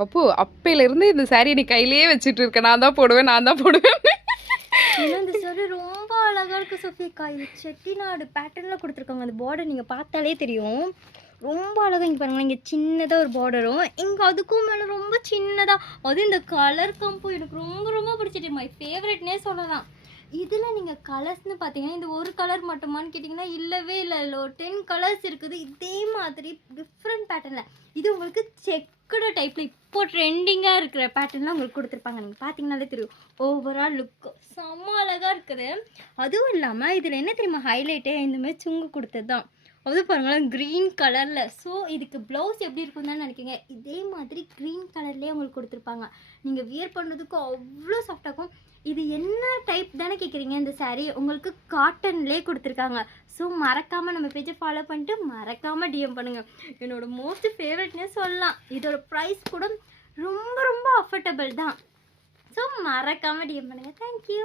பப்பு அப்பையிலேருந்து இந்த சாரீ நீ கையிலேயே வச்சுட்டு இருக்க. நான் தான் போடுவேன், நான் தான் போடுவேன். இந்த சாரி ரொம்ப அழகாக இருக்குது சோஃபியக்கா. இது செட்டிநாடு பேட்டர்னில் கொடுத்துருக்காங்க. அந்த பார்டர் நீங்கள் பார்த்தாலே தெரியும், ரொம்ப அழகாக. இங்கே பாருங்கள், இங்கே சின்னதாக ஒரு பார்டரும், இங்கே அதுக்கும் மேலே ரொம்ப சின்னதாக. அதுவும் இந்த கலர் காம்போ எனக்கு ரொம்ப ரொம்ப பிடிச்சிட்டு, மை ஃபேவரட்னே சொல்லலாம். இதில் நீங்கள் கலர்ஸ்னு பார்த்தீங்கன்னா இந்த ஒரு கலர் மட்டுமான்னு கேட்டிங்கன்னா இல்லவே இல்லை. இல்லை ஒரு 10 கலர்ஸ் இருக்குது. இதே மாதிரி டிஃப்ரெண்ட் பேட்டர்னில். இது உங்களுக்கு செக்குடு டைப்பில் இப்போ ட்ரெண்டிங்காக இருக்கிற பேட்டர்னில் உங்களுக்கு கொடுத்துருப்பாங்க. நீங்கள் பார்த்தீங்கன்னாலே தெரியும். ஓவரால் லுக்கு செம்ம அழகாக இருக்குது. அதுவும் இல்லாமல் இதில் என்ன தெரியுமா ஹைலைட்டே, இந்தமாதிரி சுங்கு கொடுத்தது தான். அது பாருங்களேன், க்ரீன் கலரில். ஸோ இதுக்கு ப்ளவுஸ் எப்படி இருக்கும் தான் நினைக்கிங்க, இதே மாதிரி க்ரீன் கலர்லேயே உங்களுக்கு கொடுத்துருப்பாங்க. நீங்கள் வியர் பண்ணுறதுக்கு அவ்வளோ சாஃப்டாக இருக்கும். இது என்ன டைப் தானே கேட்குறீங்க, இந்த சாரீ உங்களுக்கு காட்டன்லேயே கொடுத்துருக்காங்க. ஸோ மறக்காமல் நம்ம பேஜை ஃபாலோ பண்ணிட்டு மறக்காமல் டிஎம் பண்ணுங்கள். என்னோட மோஸ்ட் ஃபேவரட்னே சொல்லலாம். இதோட ப்ரைஸ் கூட ரொம்ப ரொம்ப அஃபோர்டபுள் தான். ஸோ மறக்காமல் டிஎம் பண்ணுங்கள். தேங்க்யூ.